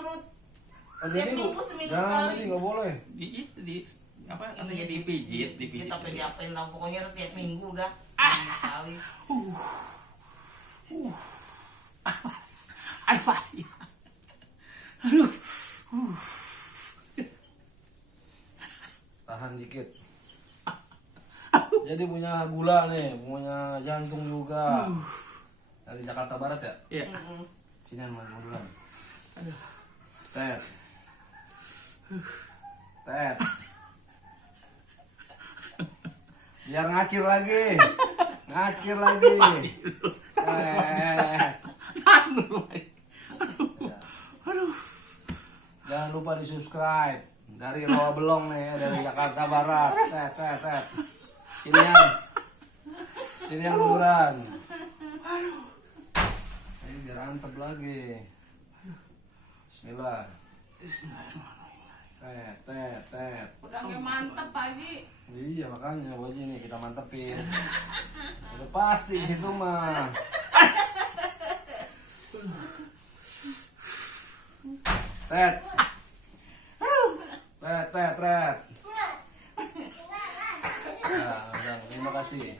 urut. Oh, Tiap jadi minggu seminggu jangan sekali. sih, nggak boleh. Di itu di apa katanya dipijit. Tapi diapain lah, pokoknya tiap minggu udah sekali. High five. Aduh. Tahan dikit. Jadi punya gula nih, punya jantung juga. Dari Jakarta Barat ya? Iya. Sini main duluan. Aduh. Tet. Tet. Biar ngacir lagi. Ngacir lagi. Tahan dulu. Aduh. Jangan lupa di subscribe. Dari Rawa Belong nih, dari Jakarta Barat. Tet. Sini yang duluan. Ini biar antep lagi. Bismillah. Tet. Udah nggak mantep pagi. Iya makanya buat sini kita mantepin. Udah pasti gitu mah. Tet. Nah, udah, terima kasih.